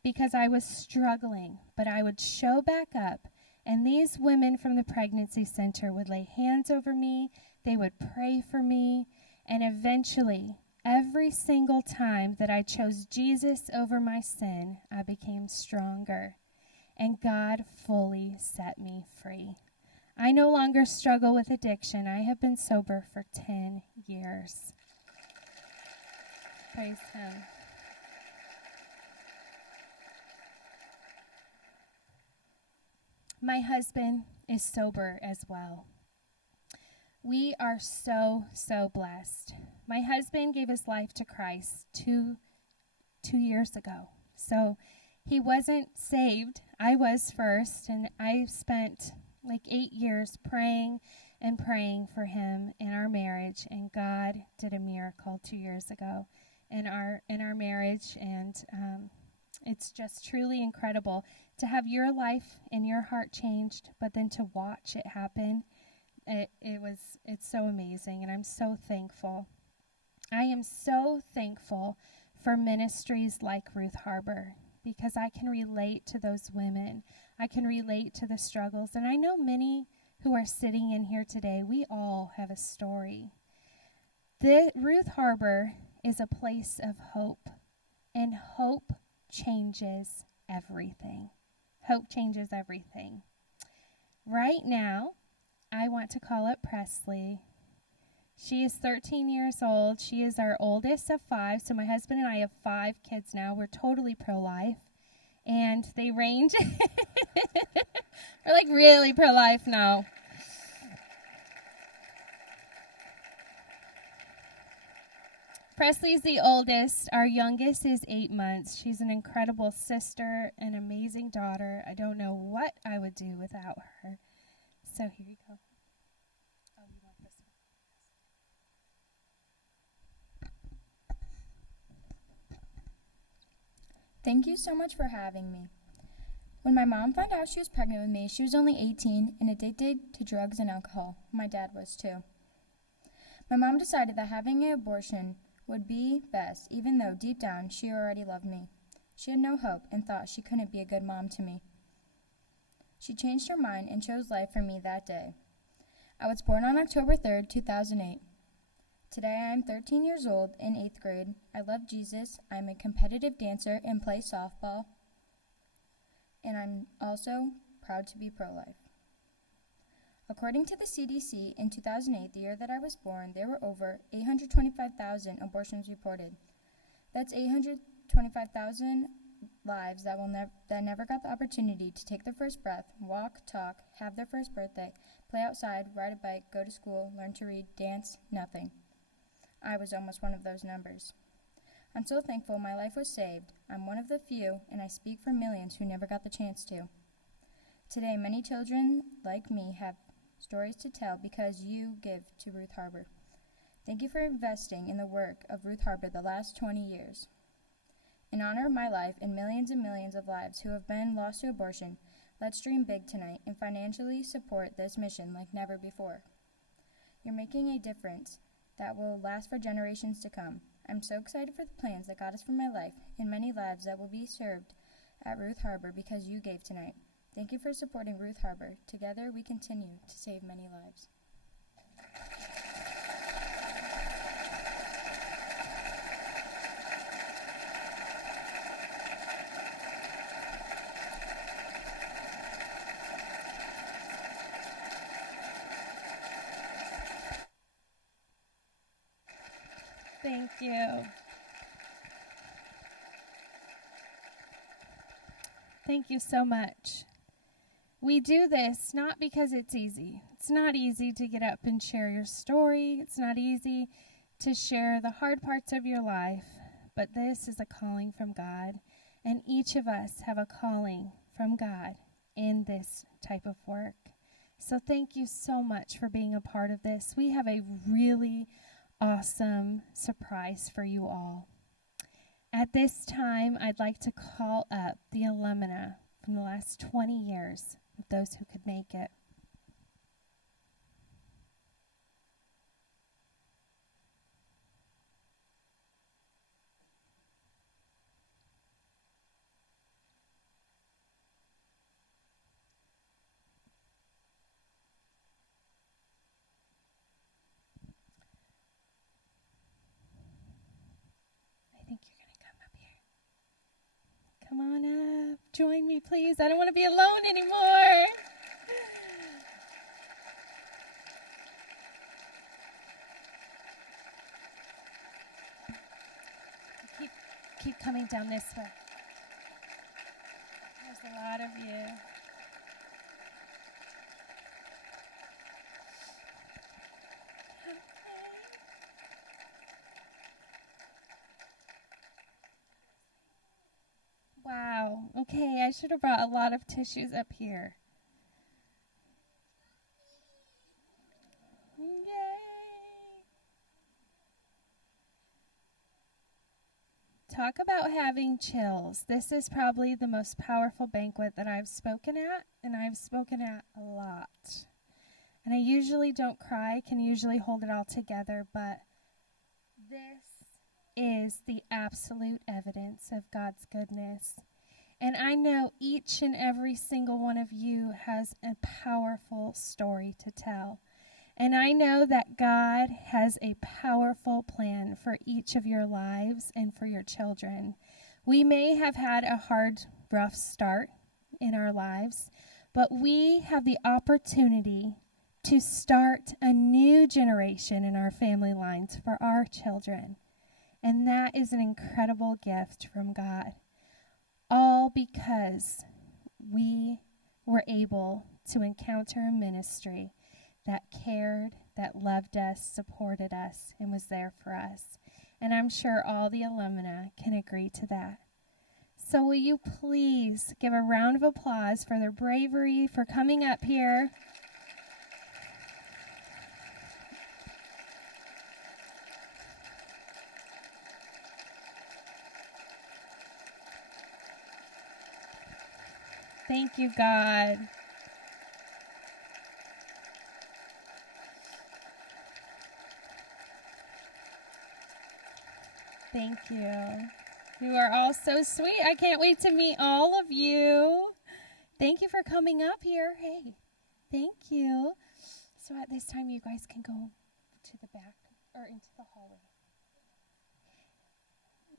because I was struggling, but I would show back up, and these women from the pregnancy center would lay hands over me. They would pray for me, and eventually, every single time that I chose Jesus over my sin, I became stronger, and God fully set me free. I no longer struggle with addiction. I have been sober for 10 years. Praise him. My husband is sober as well. We are so, so blessed. My husband gave his life to Christ two years ago. So he wasn't saved. I was first, and I spent like 8 years praying and praying for him in our marriage, and God did a miracle 2 years ago in our marriage, and it's just truly incredible to have your life and your heart changed, but then to watch it happen. It's so amazing, and I'm so thankful. I am so thankful for ministries like Ruth Harbor because I can relate to those women. I can relate to the struggles, and I know many who are sitting in here today, we all have a story. Ruth Harbor is a place of hope, and hope changes everything. Hope changes everything. Right now, I want to call up Preslee. She is 13 years old. She is our oldest of 5. So my husband and I have 5 kids now. We're totally pro-life. And they range. We're like really pro-life now. Preslee's the oldest. Our youngest is 8 months. She's an incredible sister, an amazing daughter. I don't know what I would do without her. So here you go. Oh, you want this one? Thank you so much for having me. When my mom found out she was pregnant with me, she was only 18 and addicted to drugs and alcohol. My dad was too. My mom decided that having an abortion would be best, even though deep down she already loved me. She had no hope and thought she couldn't be a good mom to me. She changed her mind and chose life for me that day. I was born on October 3rd, 2008. Today I am 13 years old in 8th grade. I love Jesus. I'm a competitive dancer and play softball. And I'm also proud to be pro-life. According to the CDC, in 2008, the year that I was born, there were over 825,000 abortions reported. That's 825,000 lives that never got the opportunity to take their first breath, walk, talk, have their first birthday, play outside, ride a bike, go to school, learn to read, dance, nothing. I was almost one of those numbers. I'm so thankful my life was saved. I'm one of the few, and I speak for millions who never got the chance to. Today, many children like me have stories to tell because you give to Ruth Harbor. Thank you for investing in the work of Ruth Harbor the last 20 years. In honor of my life and millions of lives who have been lost to abortion, let's dream big tonight and financially support this mission like never before. You're making a difference that will last for generations to come. I'm so excited for the plans that God has for my life and many lives that will be served at Ruth Harbor because you gave tonight. Thank you for supporting Ruth Harbor. Together we continue to save many lives. Thank you. Thank you so much. We do this not because it's easy. It's not easy to get up and share your story. It's not easy to share the hard parts of your life. But this is a calling from God. And each of us have a calling from God in this type of work. So thank you so much for being a part of this. We have a really awesome surprise for you all. At this time, I'd like to call up the alumna from the last 20 years, of those who could make it. I think you're going to come up here. Come on up. Join me, please. I don't want to be alone anymore. Keep coming down this way. There's a lot of you. Wow. Okay, I should have brought a lot of tissues up here. Yay! Talk about having chills. This is probably the most powerful banquet that I've spoken at, and I've spoken at a lot. And I usually don't cry, I can usually hold it all together, but this is the absolute evidence of God's goodness. And I know each and every single one of you has a powerful story to tell. And I know that God has a powerful plan for each of your lives and for your children. We may have had a hard rough start in our lives, but we have the opportunity to start a new generation in our family lines for our children. And that is an incredible gift from God. All because we were able to encounter a ministry that cared, that loved us, supported us, and was there for us. And I'm sure all the alumna can agree to that. So will you please give a round of applause for their bravery, for coming up here. Thank you, God. Thank you. You are all so sweet. I can't wait to meet all of you. Thank you for coming up here. Hey, thank you. So at this time, you guys can go to the back or into the hallway.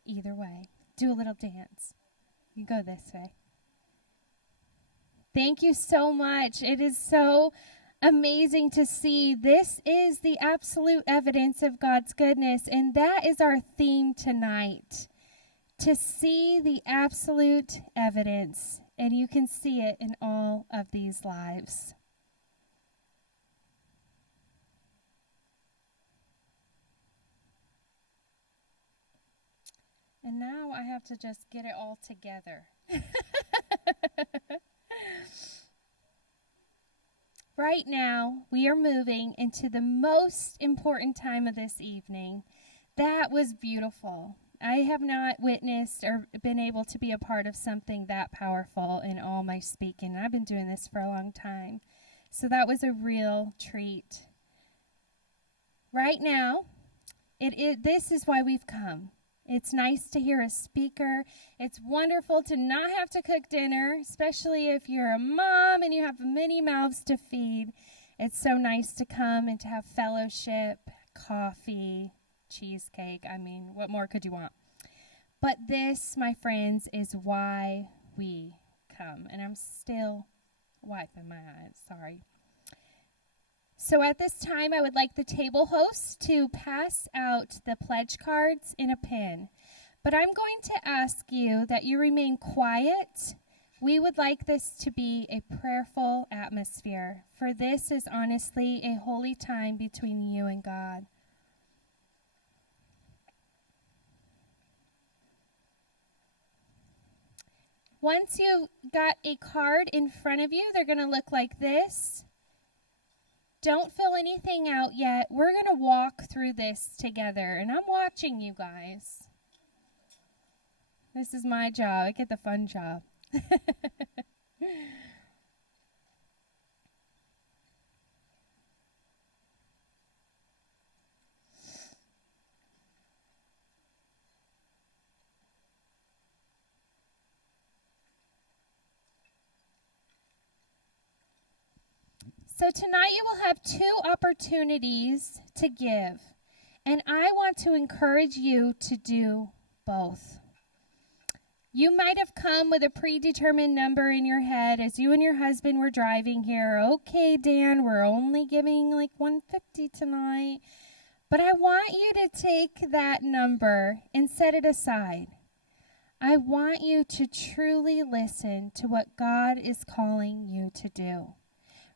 Either way, do a little dance. You go this way. Thank you so much. It is so amazing to see. This is the absolute evidence of God's goodness, and that is our theme tonight. To see the absolute evidence, and you can see it in all of these lives. And now I have to just get it all together. Right now, we are moving into the most important time of this evening. That was beautiful. I have not witnessed or been able to be a part of something that powerful in all my speaking. I've been doing this for a long time. So that was a real treat. Right now, this is why we've come. It's nice to hear a speaker. It's wonderful to not have to cook dinner, especially if you're a mom and you have many mouths to feed. It's so nice to come and to have fellowship, coffee, cheesecake. I mean, what more could you want? But this, my friends, is why we come. And I'm still wiping my eyes, sorry. So at this time, I would like the table host to pass out the pledge cards in a pin. But I'm going to ask you that you remain quiet. We would like this to be a prayerful atmosphere, for this is honestly a holy time between you and God. Once you got a card in front of you, they're going to look like this. Don't fill anything out yet. We're going to walk through this together, and I'm watching you guys. This is my job. I get the fun job. So tonight you will have 2 opportunities to give, and I want to encourage you to do both. You might have come with a predetermined number in your head as you and your husband were driving here. Okay, Dan, we're only giving like $150 tonight, but I want you to take that number and set it aside. I want you to truly listen to what God is calling you to do.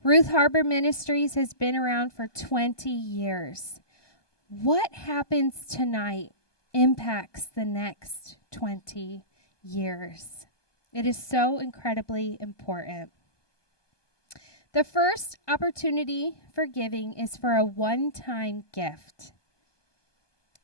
Ruth Harbor Ministries has been around for 20 years. What happens tonight impacts the next 20 years. It is so incredibly important. The first opportunity for giving is for a one-time gift.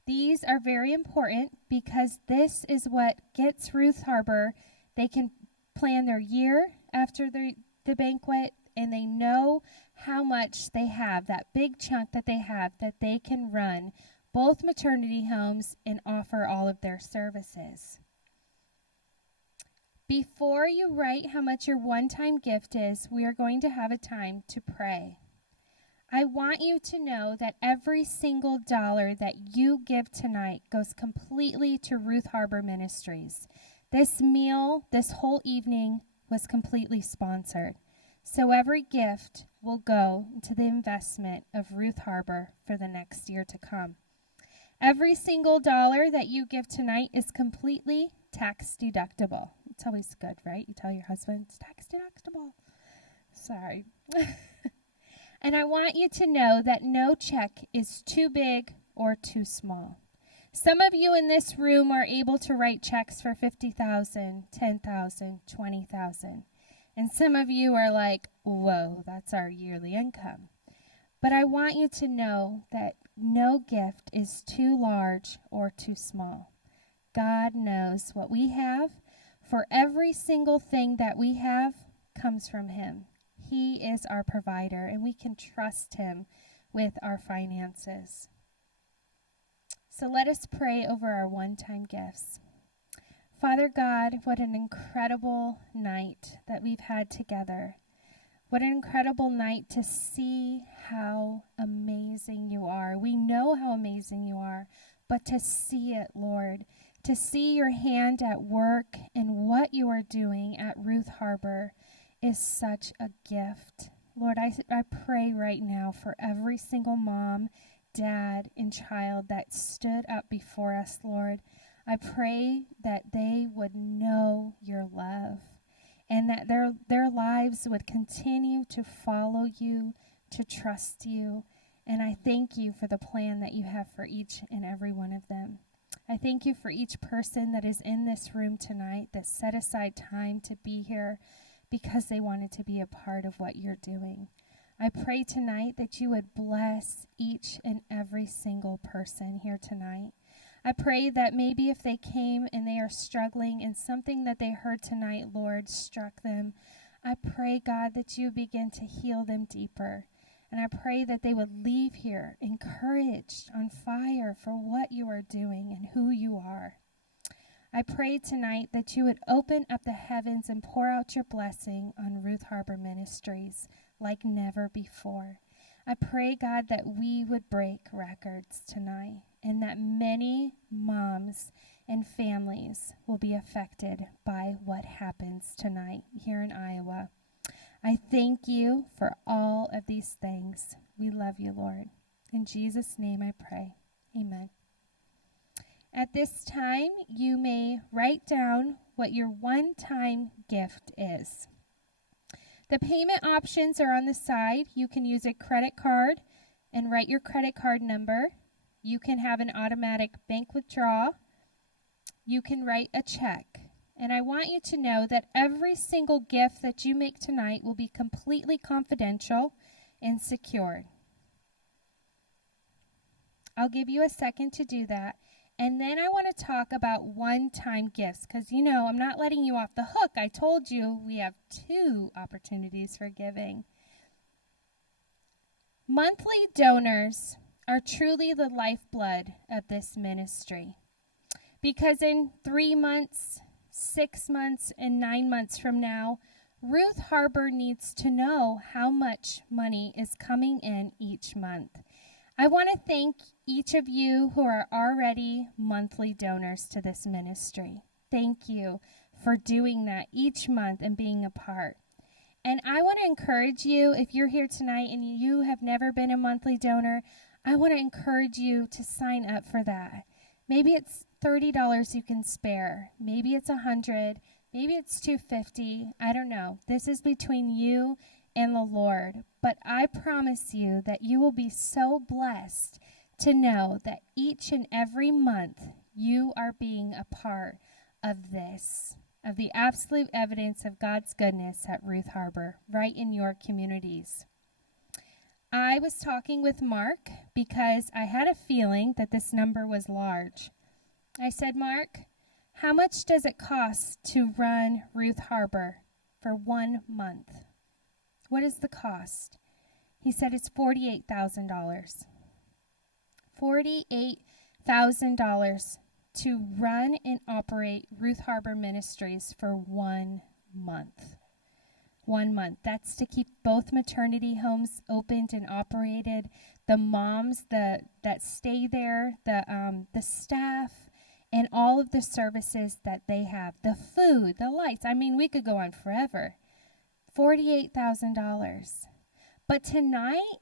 These are very important because this is what gets Ruth Harbor. They can plan their year after the banquet, and they know how much they have, that big chunk that they have, that they can run both maternity homes and offer all of their services. Before you write how much your one-time gift is, we are going to have a time to pray. I want you to know that every single dollar that you give tonight goes completely to Ruth Harbor Ministries. This meal, this whole evening, was completely sponsored. So every gift will go into the investment of Ruth Harbor for the next year to come. Every single dollar that you give tonight is completely tax deductible. It's always good, right? You tell your husband, it's tax deductible. Sorry. And I want you to know that no check is too big or too small. Some of you in this room are able to write checks for $50,000, $10,000, $20,000. And some of you are like, whoa, that's our yearly income. But I want you to know that no gift is too large or too small. God knows what we have. For every single thing that we have comes from Him. He is our provider, and we can trust Him with our finances. So let us pray over our one-time gifts. Father God, what an incredible night that we've had together. What an incredible night to see how amazing you are. We know how amazing you are, but to see it, Lord, to see your hand at work and what you are doing at Ruth Harbor is such a gift. Lord, I pray right now for every single mom, dad, and child that stood up before us, Lord. I pray that they would know your love and that their lives would continue to follow you, to trust you. And I thank you for the plan that you have for each and every one of them. I thank you for each person that is in this room tonight that set aside time to be here because they wanted to be a part of what you're doing. I pray tonight that you would bless each and every single person here tonight. I pray that maybe if they came and they are struggling and something that they heard tonight, Lord, struck them, I pray, God, that you begin to heal them deeper. And I pray that they would leave here encouraged, on fire for what you are doing and who you are. I pray tonight that you would open up the heavens and pour out your blessing on Ruth Harbor Ministries like never before. I pray, God, that we would break records tonight and that many moms and families will be affected by what happens tonight here in Iowa. I thank you for all of these things. We love you, Lord. In Jesus' name I pray. Amen. At this time, you may write down what your one-time gift is. The payment options are on the side. You can use a credit card and write your credit card number. You can have an automatic bank withdrawal. You can write a check. And I want you to know that every single gift that you make tonight will be completely confidential and secured. I'll give you a second to do that. And then I want to talk about one-time gifts because, you know, I'm not letting you off the hook. I told you we have 2 opportunities for giving. Monthly donors are truly the lifeblood of this ministry because in 3 months, 6 months, and 9 months from now, Ruth Harbor needs to know how much money is coming in each month. I want to thank each of you who are already monthly donors to this ministry. Thank you for doing that each month and being a part. And I want to encourage you, if you're here tonight and you have never been a monthly donor, I want to encourage you to sign up for that. Maybe it's $30 you can spare. Maybe it's $100. Maybe it's $250. I don't know. This is between you and the Lord. But I promise you that you will be so blessed to know that each and every month you are being a part of this, of the absolute evidence of God's goodness at Ruth Harbor, right in your communities. I was talking with Mark because I had a feeling that this number was large. I said, Mark, how much does it cost to run Ruth Harbor for 1 month? What is the cost? He said it's $48,000. $48,000 to run and operate Ruth Harbor Ministries for 1 month. 1 month. That's to keep both maternity homes opened and operated, the moms that stay there, the staff, and all of the services that they have, the food, the lights. I mean, we could go on forever. $48,000. But tonight,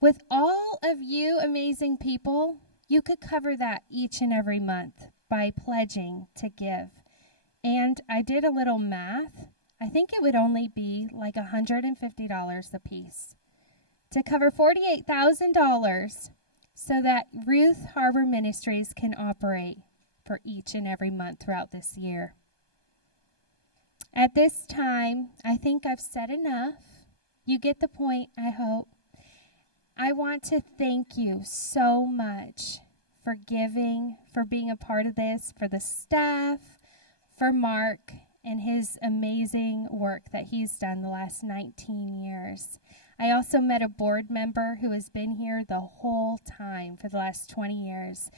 with all of you amazing people, you could cover that each and every month by pledging to give. And I did a little math. I think it would only be like $150 a piece to cover $48,000 so that Ruth Harbor Ministries can operate for each and every month throughout this year. At this time, I think I've said enough. You get the point, I hope. I want to thank you so much for giving, for being a part of this, for the staff, for Mark and his amazing work that he's done the last 19 years. I also met a board member who has been here the whole time for the last 20 years.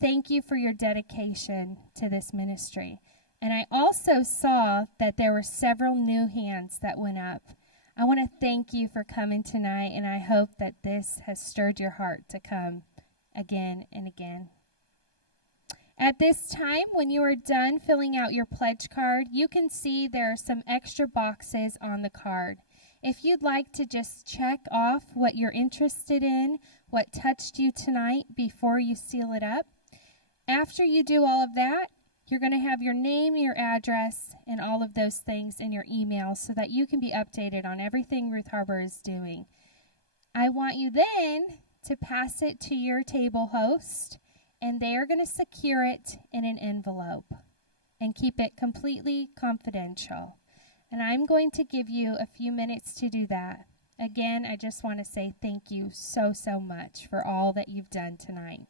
Thank you for your dedication to this ministry. And I also saw that there were several new hands that went up. I want to thank you for coming tonight, and I hope that this has stirred your heart to come again and again. At this time, when you are done filling out your pledge card, you can see there are some extra boxes on the card. If you'd like to just check off what you're interested in, what touched you tonight before you seal it up, after you do all of that, you're going to have your name, your address, and all of those things in your email so that you can be updated on everything Ruth Harbor is doing. I want you then to pass it to your table host, and they are going to secure it in an envelope and keep it completely confidential. And I'm going to give you a few minutes to do that. Again, I just want to say thank you so much for all that you've done tonight.